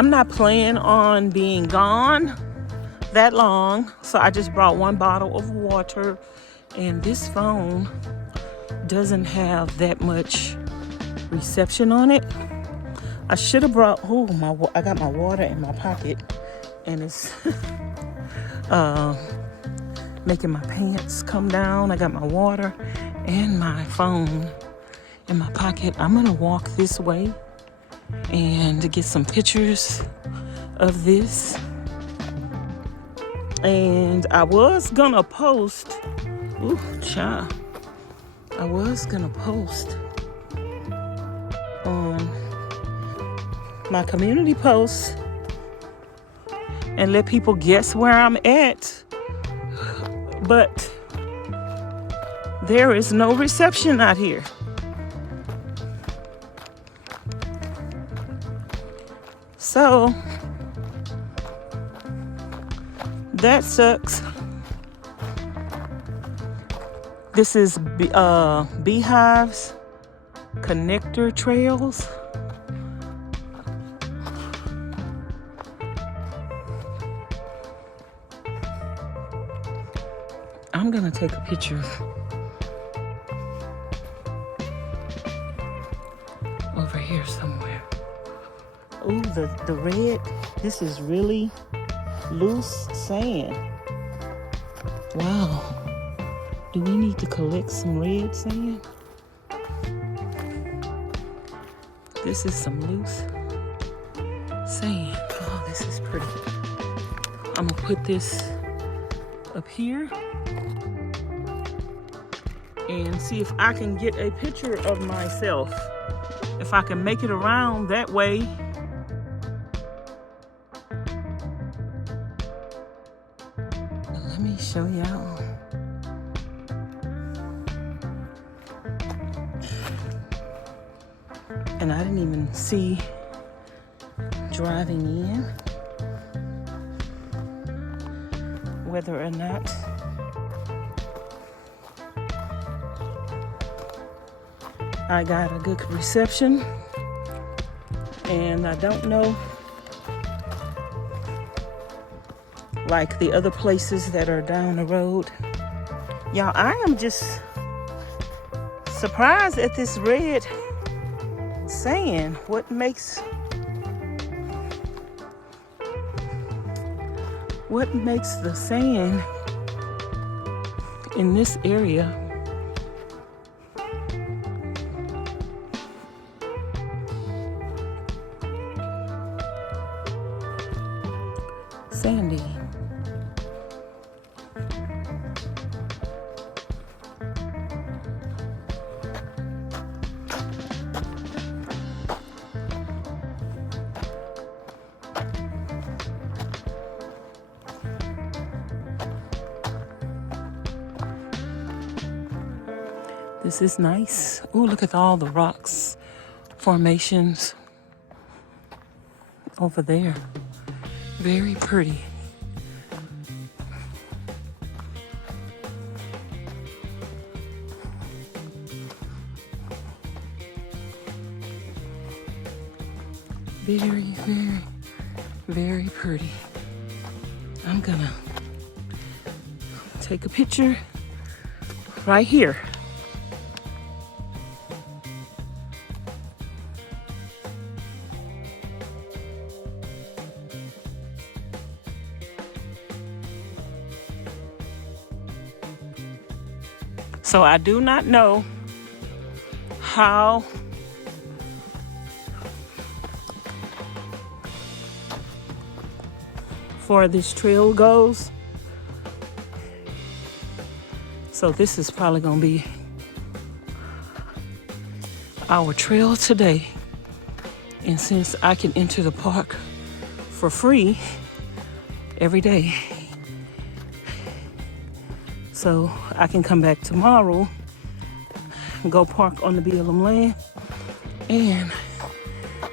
I'm not planning on being gone that long, so I just brought one bottle of water, and this phone doesn't have that much reception on it. I should have brought, I got my water in my pocket, and it's making my pants come down. I got my water and my phone in my pocket. I'm gonna walk this way and get some pictures of this. And I was gonna post, I was gonna post on my community posts and let people guess where I'm at, but there is no reception out here. So that sucks. This is Beehive's connector trails. I'm gonna take a picture over here somewhere. Ooh, the red, this is really loose sand. Wow. Do we need to collect some red sand? This is some loose sand. Oh, this is pretty. I'm gonna put this up here and see if I can get a picture of myself. If I can make it around that way. Let me show y'all. And I didn't even see driving in whether or not I got a good reception. And I don't know, like the other places that are down the road. Y'all, I am just surprised at this red sand. What makes the sand in this area sandy? This is nice. Oh, look at all the rocks formations over there. Very pretty. Very, very, very pretty. I'm gonna take a picture right here. So I do not know how far this trail goes. So this is probably gonna be our trail today. And since I can enter the park for free every day, so I can come back tomorrow and go park on the BLM land, and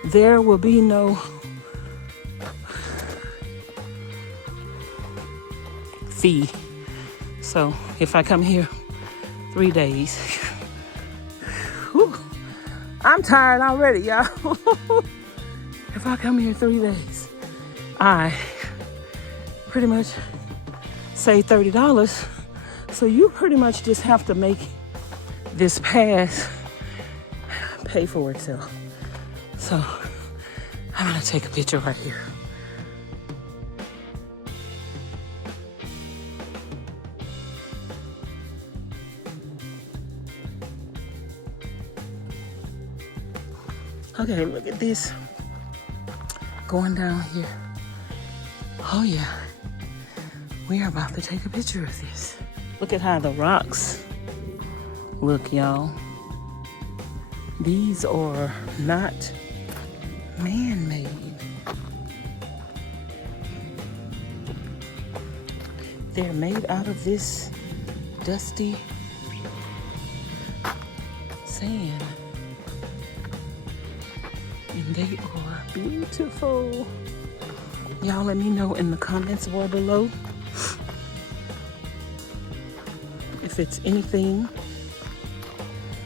there will be no fee. So if I come here 3 days, whew, I'm tired already, y'all. if I come here 3 days, I pretty much save $30. So you pretty much just have to make this pass pay for itself. So I'm gonna take a picture right here. Okay, look at this. Going down here. Oh yeah. We are about to take a picture of this. Look at how the rocks look, y'all. These are not man-made. They're made out of this dusty sand. And they are beautiful. Y'all let me know in the comments bar below if it's anything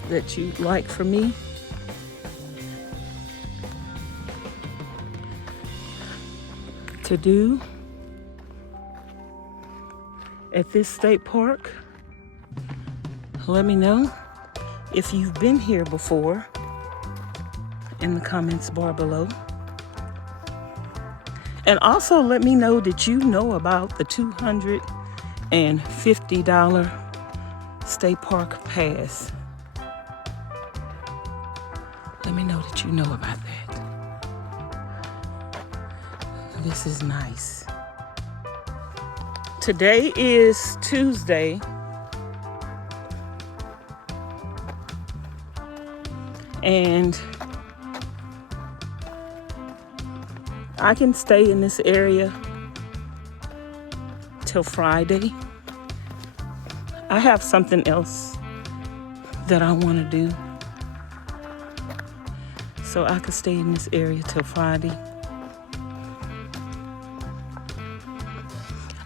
that you'd like for me to do at this state park. Let me know if you've been here before in the comments bar below. And also let me know that you know about the $250 state park pass. Let me know that you know about that. This is nice. Today is Tuesday. And I can stay in this area till Friday. I have something else that I want to do. So I could stay in this area till Friday.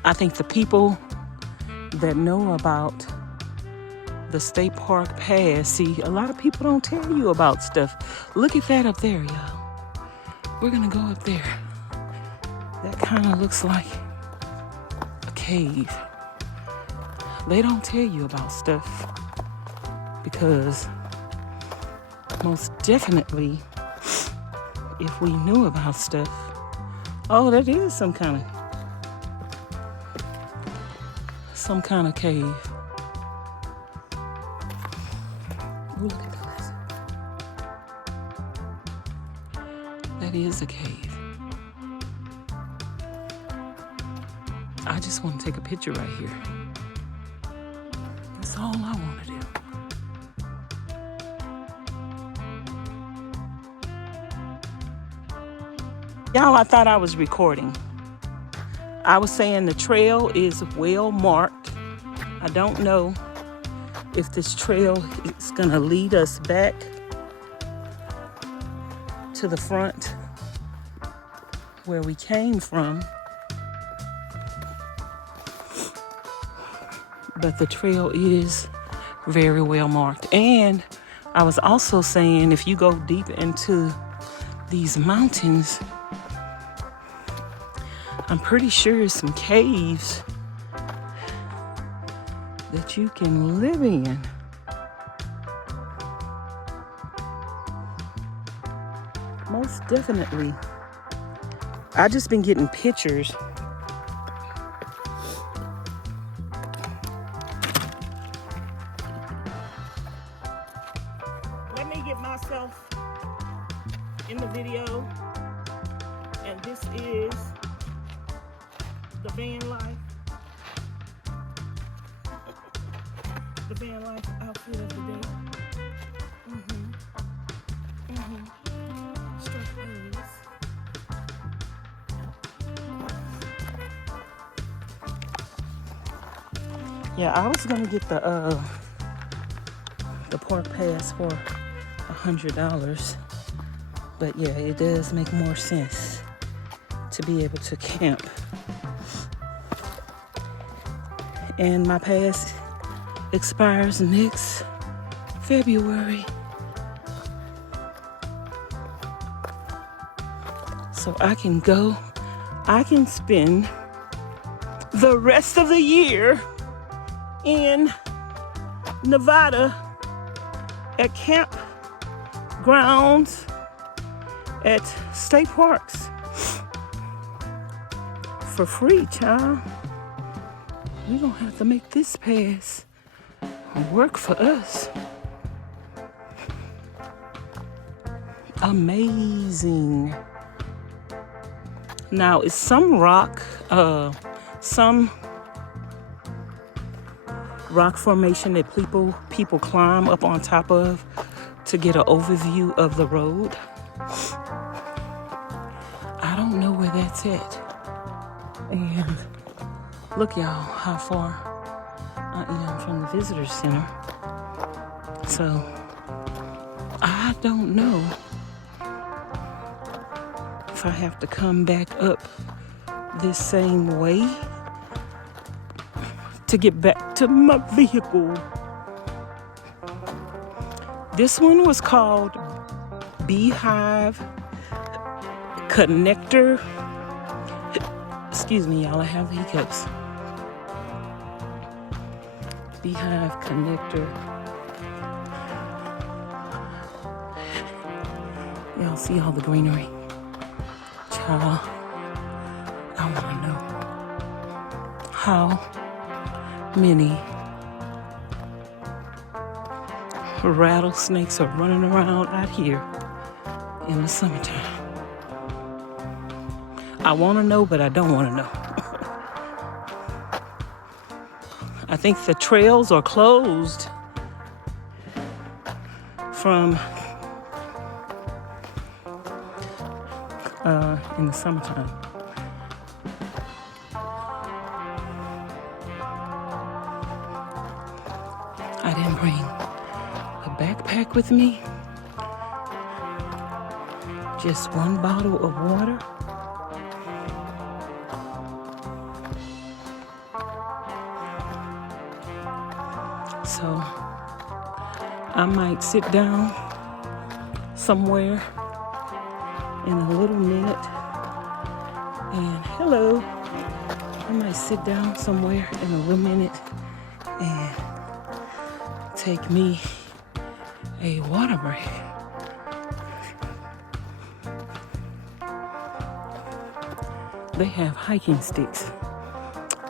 I think the people that know about the state park pass, see, a lot of people don't tell you about stuff. Look at that up there, y'all. We're gonna go up there. That kind of looks like a cave. They don't tell you about stuff because most definitely if we knew about stuff, oh, that is some kind of cave. Ooh, look at the lizard. That is a cave. I just want to take a picture right here. That's all I want to do. Y'all, I thought I was recording. I was saying the trail is well marked. I don't know if this trail is gonna lead us back to the front where we came from. But the trail is very well marked. And I was also saying if you go deep into these mountains, I'm pretty sure there's some caves that you can live in. Most definitely. I just been getting pictures. Let me get myself in the video. And this is the van life. The van life outfit of the day. Straight A's. Yeah, I was gonna get the park pass for $100, but yeah, it does make more sense to be able to camp. And my pass expires next February. so I can spend the rest of the year in Nevada at campgrounds, at state parks for free, child. We don't have to make this pass work for us. Amazing. Now, it's some rock formation that people climb up on top of to get an overview of the road. I don't know where that's at. And look, y'all, how far I am from the visitor center. So I don't know if I have to come back up this same way to get back to my vehicle. This one was called Beehive Connector. Excuse me, y'all, I have hiccups. Beehive Connector. Y'all see all the greenery? Child, I want to know how many rattlesnakes are running around out here in the summertime. I want to know, but I don't want to know. I think the trails are closed from in the summertime. I didn't bring a backpack with me. Just one bottle of water. So I might sit down somewhere in a little minute. And hello, I might sit down somewhere in a little minute and take me a water break. They have hiking sticks.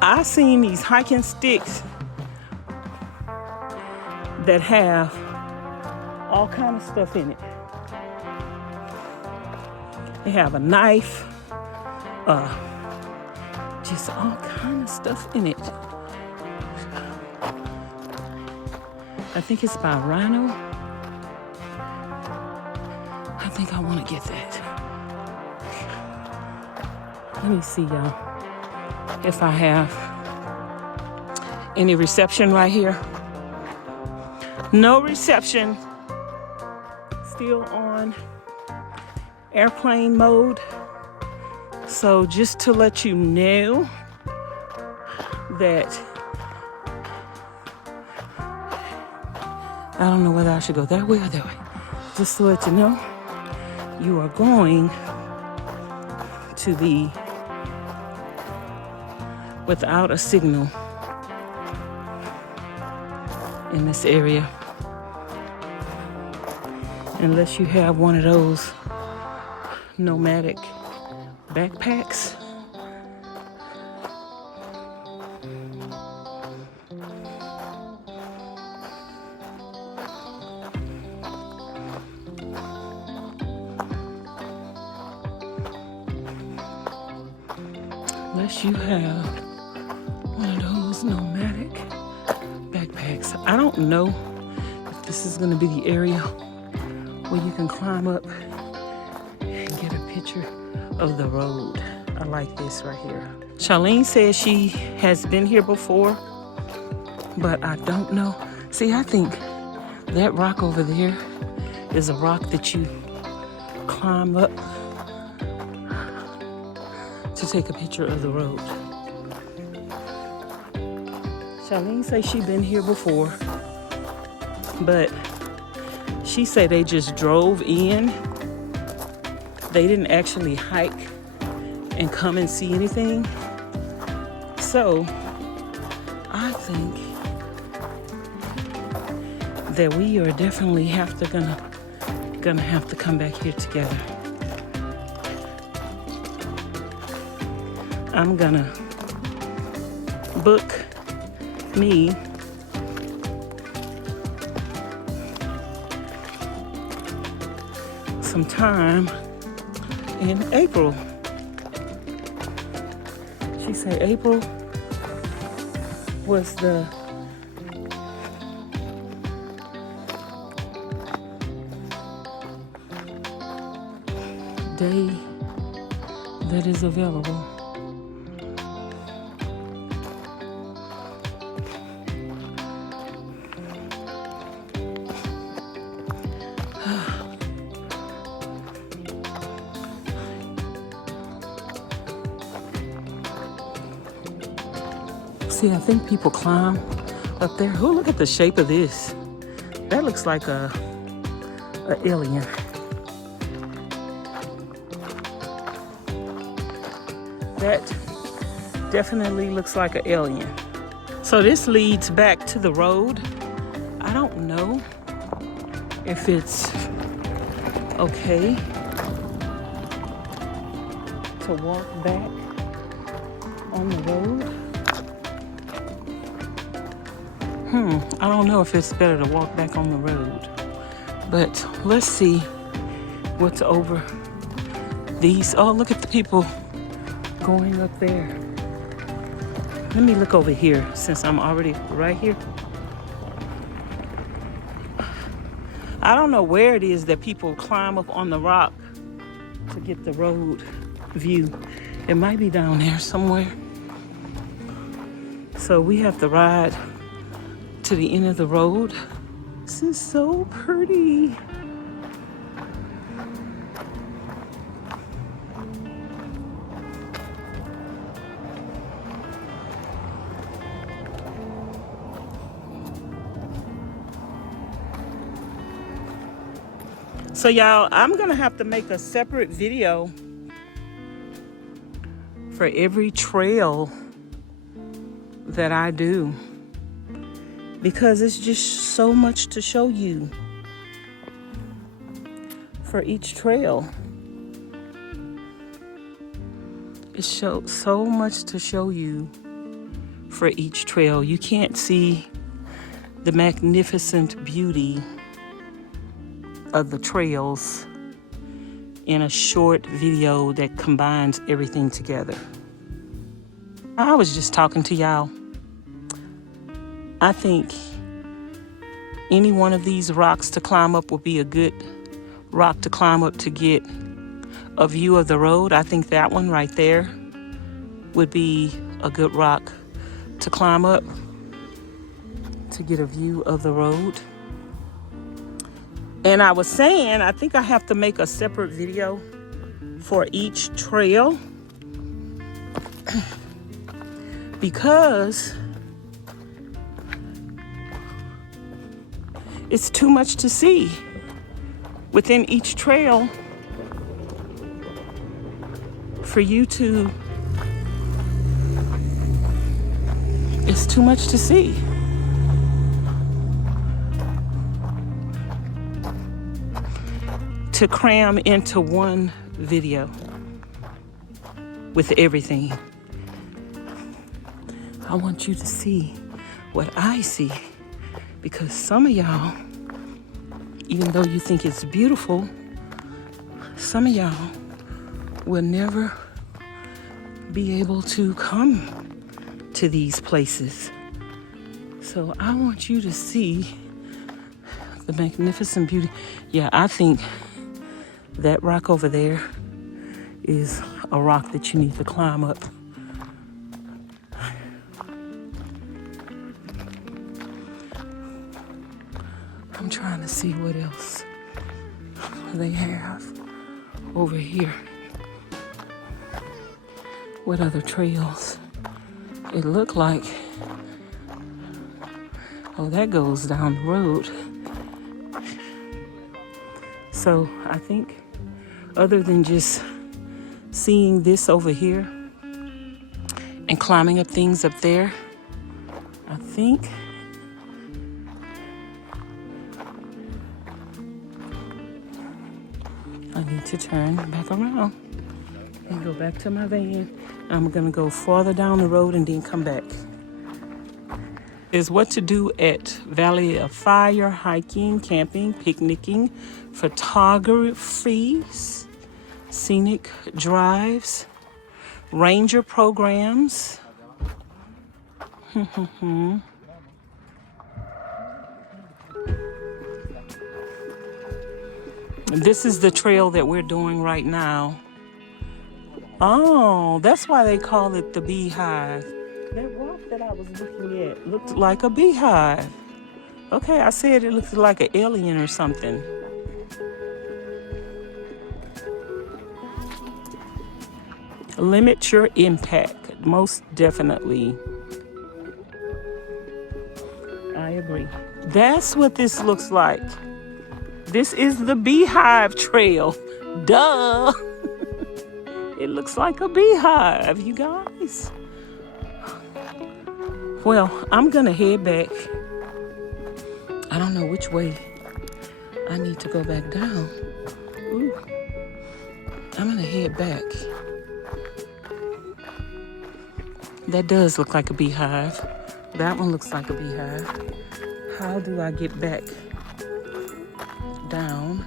I seen these hiking sticks that have all kind of stuff in it. They have a knife, just all kind of stuff in it. I think it's by Rhino. I think I want to get that. Let me see, y'all, if I have any reception right here. No reception. Still on airplane mode. So just to let you know that I don't know whether I should go that way or that way. Just to let you know, you are going to be without a signal in this area, unless you have one of those nomadic backpacks. Unless you have one of those nomadic backpacks. I don't know if this is going to be the area where you can climb up and get a picture of the road. I like this right here. Charlene says she has been here before, but I don't know. See, I think that rock over there is a rock that you climb up to take a picture of the road. Charlene says she's been here before, but she said they just drove in they didn't actually hike and come and see anything. So I think that we are definitely gonna have to come back here together. I'm gonna book me some time in April. She said April was the day that is available. See, I think people climb up there. Oh, look at the shape of this. That looks like a alien. That definitely looks like an alien. So this leads back to the road. I don't know if it's okay to walk back on the road. I don't know if it's better to walk back on the road, but let's see what's over these. Oh, look at the people going up there. Let me look over here since I'm already right here. I don't know where it is that people climb up on the rock to get the road view. It might be down there somewhere. So we have to ride to the end of the road. This is so pretty. So y'all, I'm gonna have to make a separate video for every trail that I do, because it's just so much to show you for each trail. It's so much to show you for each trail. You can't see the magnificent beauty of the trails in a short video that combines everything together. I was just talking to y'all. I think any one of these rocks to climb up would be a good rock to climb up to get a view of the road. I think that one right there would be a good rock to climb up to get a view of the road. And I was saying, I think I have to make a separate video for each trail because it's too much to see within each trail for you to, it's too much to see. To cram into one video with everything. I want you to see what I see, because some of y'all, even though you think it's beautiful, some of y'all will never be able to come to these places. So I want you to see the magnificent beauty. Yeah, I think that rock over there is a rock that you need to climb up. I'm trying to see what else they have over here. What other trails? It looked like, oh, that goes down the road. So I think other than just seeing this over here and climbing up things up there. I think I need to turn back around and go back to my van. I'm gonna go farther down the road and then come back. Is what to do at Valley of Fire, hiking, camping, picnicking, photographies, scenic drives, ranger programs. This is the trail that we're doing right now. Oh, that's why they call it the Beehive. That rock that I was looking at looked like a beehive. Okay, I said it looked like an alien or something. Limit your impact, most definitely. I agree. That's what this looks like. This is the Beehive Trail. Duh. It looks like a beehive, you guys. Well, I'm gonna head back. I don't know which way I need to go back down. Ooh. I'm gonna head back. That does look like a beehive. That one looks like a beehive. How do I get back down?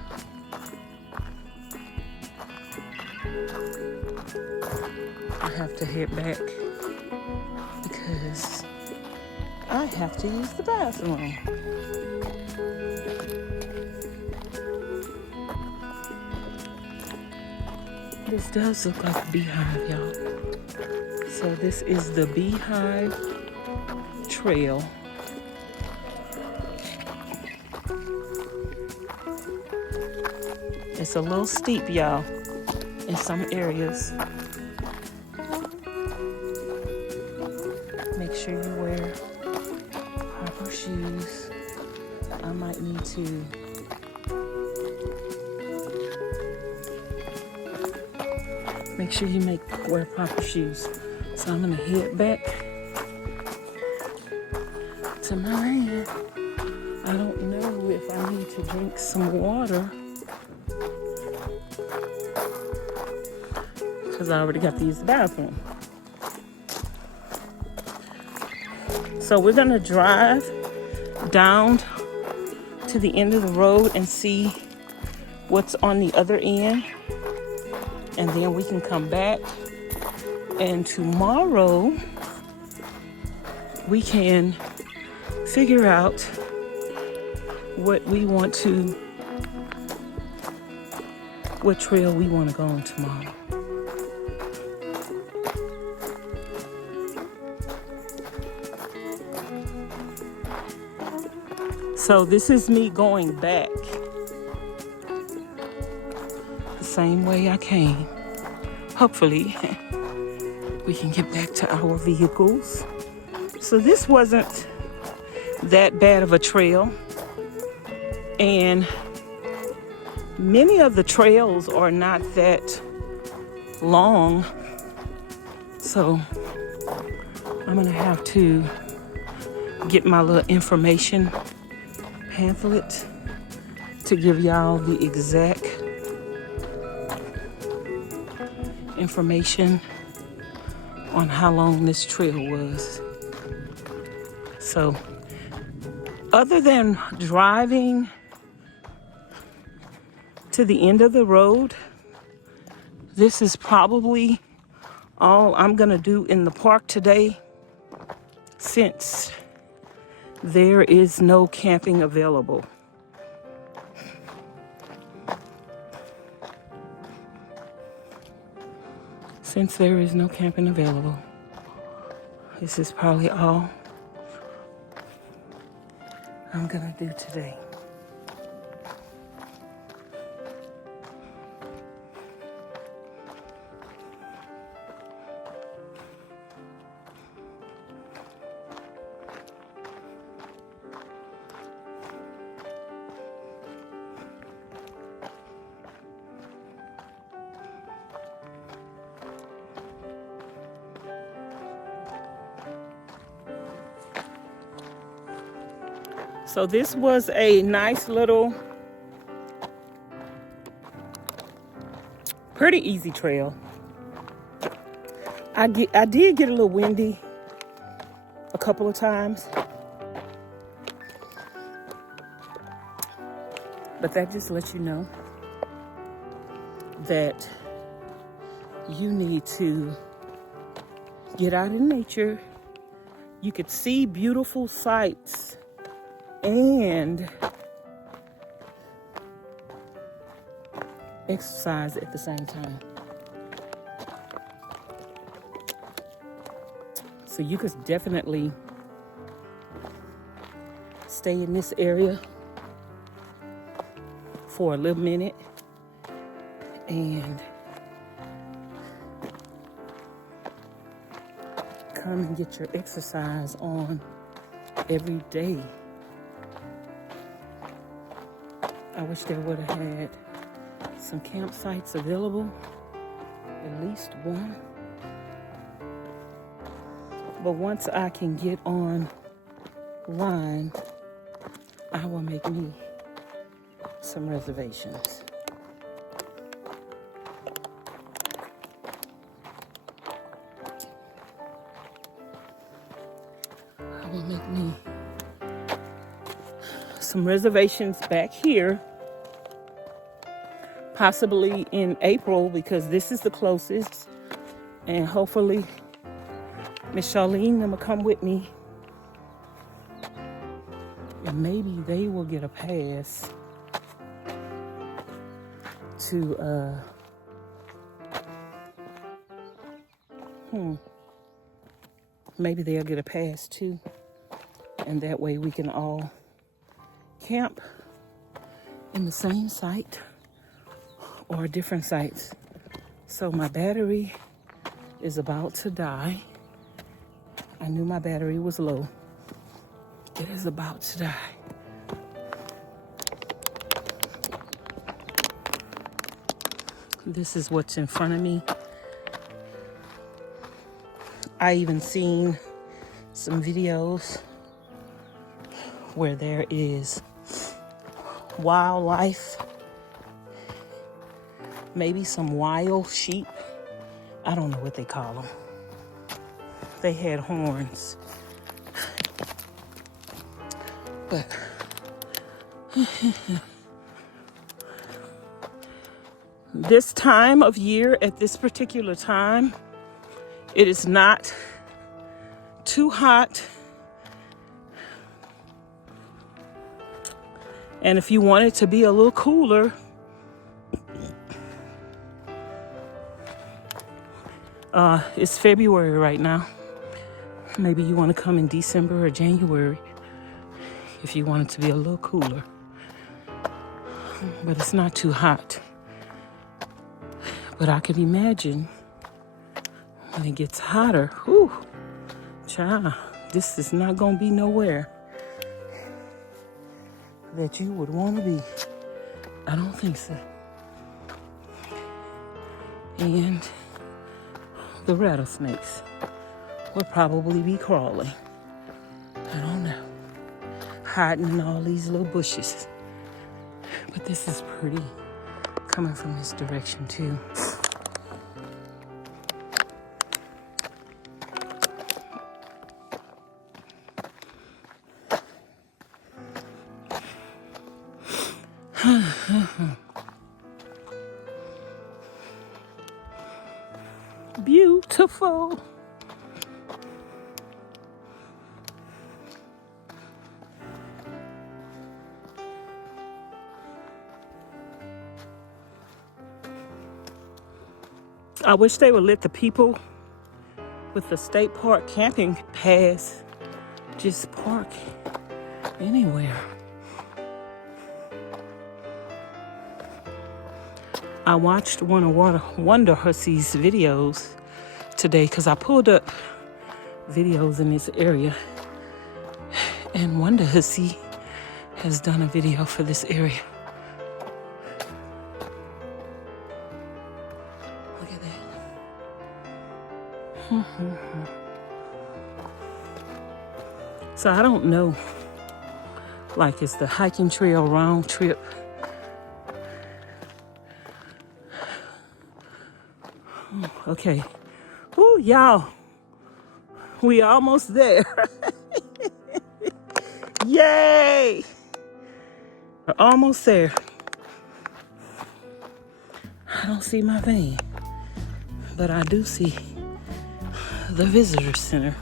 I have to head back because I have to use the bathroom. This does look like a beehive, y'all. So this is the Beehive Trail. It's a little steep, y'all, in some areas. Make sure you wear proper shoes. I might need to make sure you wear proper shoes. So I'm gonna head back to my van. I don't know if I need to drink some water because I already got to use the bathroom. So we're gonna drive down to the end of the road and see what's on the other end, and then we can come back, and tomorrow we can figure out what trail we want to go on tomorrow. So this is me going back the same way I came. Hopefully we can get back to our vehicles. So this wasn't that bad of a trail, and many of the trails are not that long, so I'm gonna have to get my little information pamphlet to give y'all the exact information on how long this trail was. So other than driving to the end of the road, this is probably all I'm gonna do in the park today, since there is no camping available. Since there is no camping available, this is probably all I'm gonna do today. So this was a nice little, pretty easy trail. I did get a little windy a couple of times, but that just lets you know that you need to get out in nature. You could see beautiful sights and exercise at the same time. So you could definitely stay in this area for a little minute and come and get your exercise on every day. I wish there would have had some campsites available, at least one. But once I can get online, I will make me some reservations. I will make me some reservations back here, possibly in April, because this is the closest, and hopefully Miss Charlene them will come with me, and maybe they will get a pass to maybe they'll get a pass too, and that way we can all camp in the same site or different sites. So my battery is about to die. I knew my battery was low. It is about to die. This is what's in front of me. I even seen some videos where there is wildlife, maybe some wild sheep. I don't know what they call them. They had horns. But this time of year, at this particular time, it is not too hot. And if you want it to be a little cooler, it's February right now. Maybe you want to come in December or January if you want it to be a little cooler. But it's not too hot. But I can imagine when it gets hotter, whew, child, this is not going to be nowhere that you would want to be. I don't think so. And the rattlesnakes will probably be crawling. I don't know. Hiding in all these little bushes. But this is pretty, coming from this direction too. Beautiful. I wish they would let the people with the state park camping pass just park anywhere. I watched one of Wonder Hussy's videos today because I pulled up videos in this area, and Wonder Hussy has done a video for this area. Look at that. So I don't know like it's the hiking trail round trip. Okay. Ooh, y'all. We almost there. Yay! We're almost there. I don't see my van, but I do see the visitor center.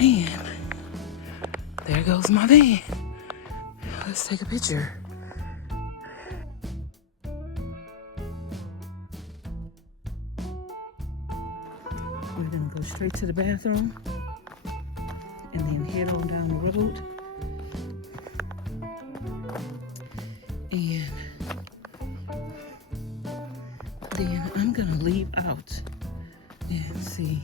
And there goes my van. Let's take a picture. We're gonna go straight to the bathroom and then head on down the road. And then I'm gonna leave out and see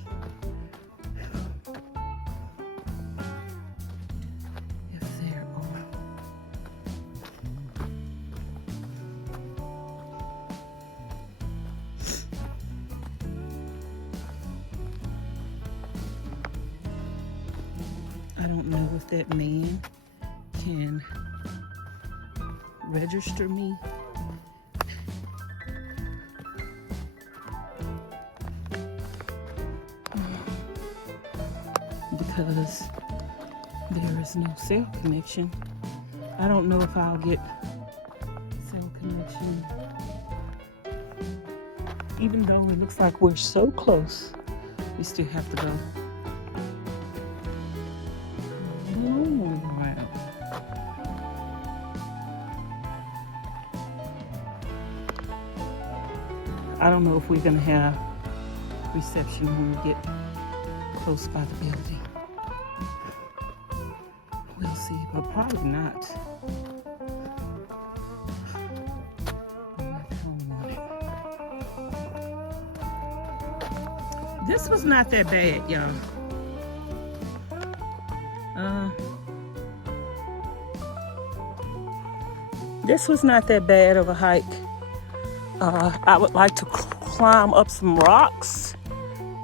if there are I don't know if that man can register me. Because there is no cell connection. I don't know if I'll get cell connection. Even though it looks like we're so close, we still have to go. Around. I don't know if we're gonna have reception when we get close by the building. We'll see, but probably not. This was not that bad, y'all. This was not that bad of a hike. I would like to climb up some rocks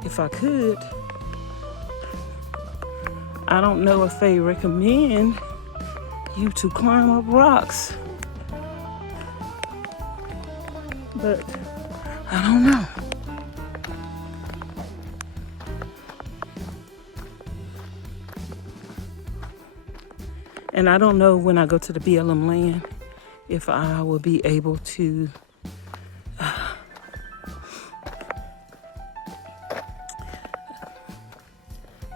if I could. I don't know if they recommend you to climb up rocks, but I don't know. And I don't know when I go to the BLM land if I will be able to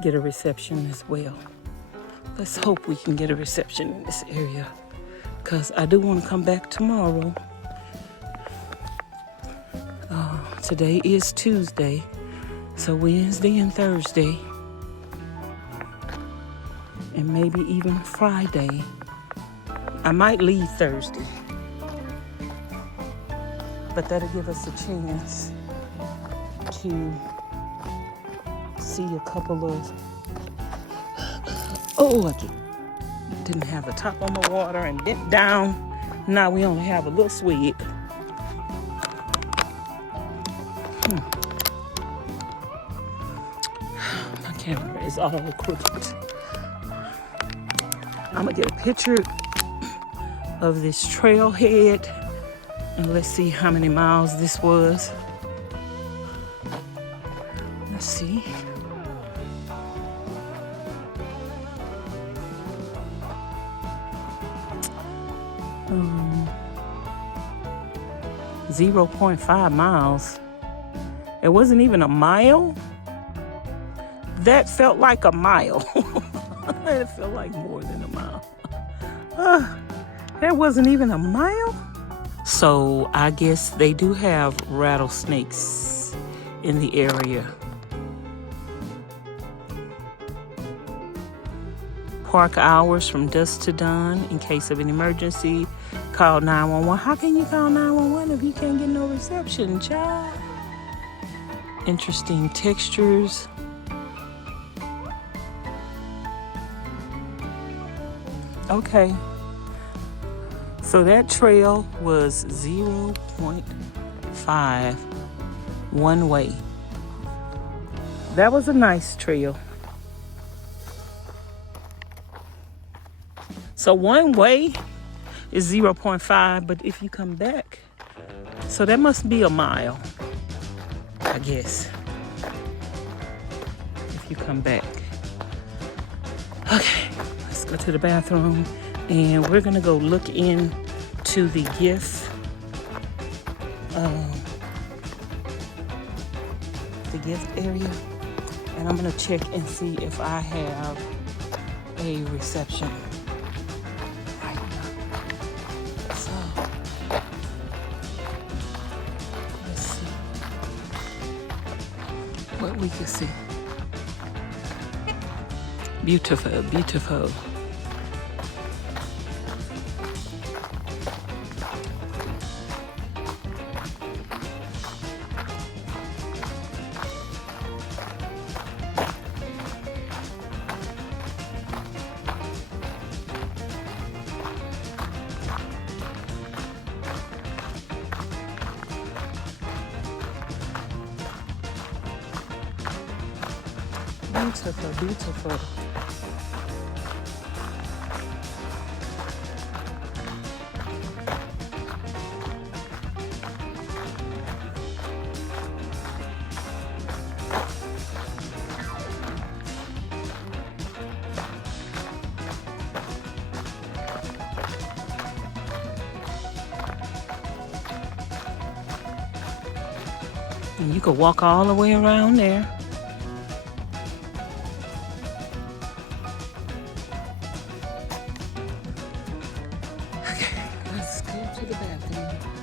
get a reception as well. Let's hope we can get a reception in this area, because I do want to come back tomorrow. Today is Tuesday, so Wednesday and Thursday, and maybe even Friday. I might leave Thursday, but that'll give us a chance to see a couple of, I didn't have the top on the water and bent down. Now we only have a little swig. My camera is all crooked. I'm gonna get a picture of this trailhead and let's see how many miles this was. Let's see. 0.5 miles. It wasn't even a mile. That felt like a mile. It felt like more than a mile. That wasn't even a mile. So I guess they do have rattlesnakes in the area. Park hours from dusk to dawn. In case of an emergency, call 911. How can you call 911 if you can't get no reception, child? Interesting textures. Okay. So that trail was 0.5 one way. That was a nice trail. So one way is 0.5, but if you come back, so that must be a mile, I guess, if you come back. Okay, let's go to the bathroom, and we're gonna go look into the gift area, and I'm gonna check and see if I have a reception right now. So let's see what we can see. Beautiful, beautiful. Beautiful, beautiful. And you could walk all the way around there. Okay, let's go to the bathroom.